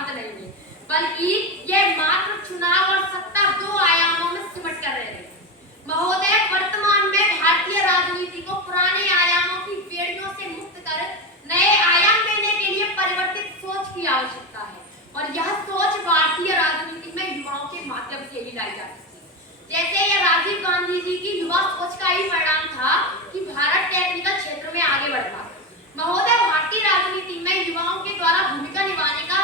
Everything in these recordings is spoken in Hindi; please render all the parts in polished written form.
सिद्धांत नहीं है, बल्कि ये मात्र चुनाव और सत्ता दो आयामों में सिमट कर रहे हैं। महोदय, वर्तमान में भारतीय राजनीति को पुराने आयामों की बेड़ियों से मुक्त कर नए आयाम देने के लिए परिवर्तित सोच की आवश्यकता है, और यह सोच भारतीय राजनीति में युवाओं के माध्यम से ही लाई जा सकती है। जैसे यह राजीव गांधी जी की युवा सोच का ही परिणाम था कि भारत टेक्निकल क्षेत्र में आगे बढ़ रहा। महोदय, भारतीय राजनीति में युवाओं के द्वारा भूमिका निभाने का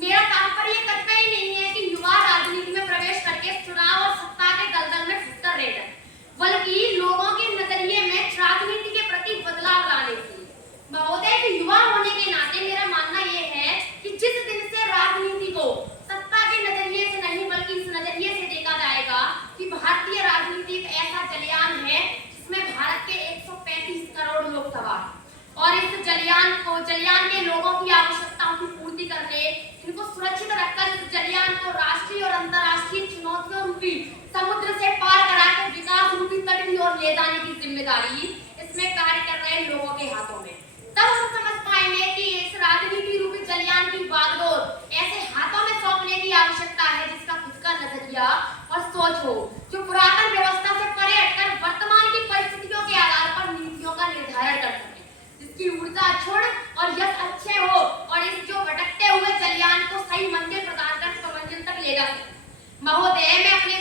मेरा तात्पर्य कतई ही नहीं है कि युवा राजनीति में प्रवेश करके चुनाव और सत्ता के दलदल में फंसकर रह जाए, बल्कि लोगों के नजरिए में राजनीति के प्रति बदलाव लाने के लिए। महोदय, कि युवा होने के नाते मेरा मानना यह है कि जिस दिन से राजनीति को सत्ता के नजरिए से नहीं बल्कि इस नजरिए से देखा जाएगा कि भारतीय राजनीति एक ऐसा जलयान है जिसमें भारत के 135 करोड़ लोग सवार हैं, और इस जलयान के लोगों की आवश्यकताओं की पूर्ति करने, इनको सुरक्षित रखकर इस जलयान को राष्ट्रीय और अंतर्राष्ट्रीय चुनौतियों रूपी समुद्र से पार कराकर विकास रूपी तट की ओर ले जाने की जिम्मेदारी इसमें कार्य कर रहे लोगों के हाथों में। तब हम समझ पाएंगे कि इस राजनीति रूपी जलयान की बागडोर ऐसे हाथों में सौंपने की आवश्यकता है जिसका खुद का नजरिया और सोच हो, जो पुरातन व्यवस्था से परे हटकर वर्तमान की परिस्थितियों के आधार पर नीतियों का निर्धारण कर सके, जिसकी ऊर्जा छोड़ और यश अच्छे हो, और इस जो भटकते हुए जलयान को सही मंजिल प्रदान कर समंजन तक ले जा सके। महोदय, मैं अपने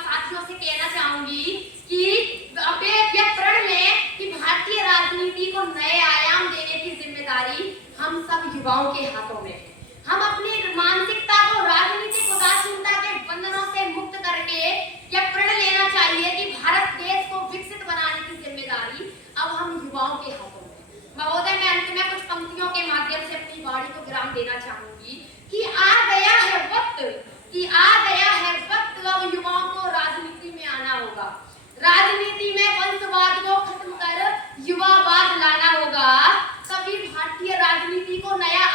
साथियों से कहना चाहूंगी कि अब यह प्रण लें कि भारतीय राजनीति को नए आयाम देने की जिम्मेदारी हम सब युवाओं के हाथों में है। हम अपनी मानसिकता को राजनीतिक उदासीनता के बंधनों से मुक्त करके यह प्रण लेना चाहिए कि भारत देश को विकसित बनाने की जिम्मेदारी अब हम युवाओं के हाथों में है। महोदय, मैं अंत में कुछ पंक्तियों के माध्यम से अपनी वाणी को विराम देना चाहूंगी कि आ गया है वक्त, अब युवाओं को राजनीति में आना होगा। राजनीति में वंशवाद को खत्म कर युवावाद लाना होगा, तभी भारतीय राजनीति को नया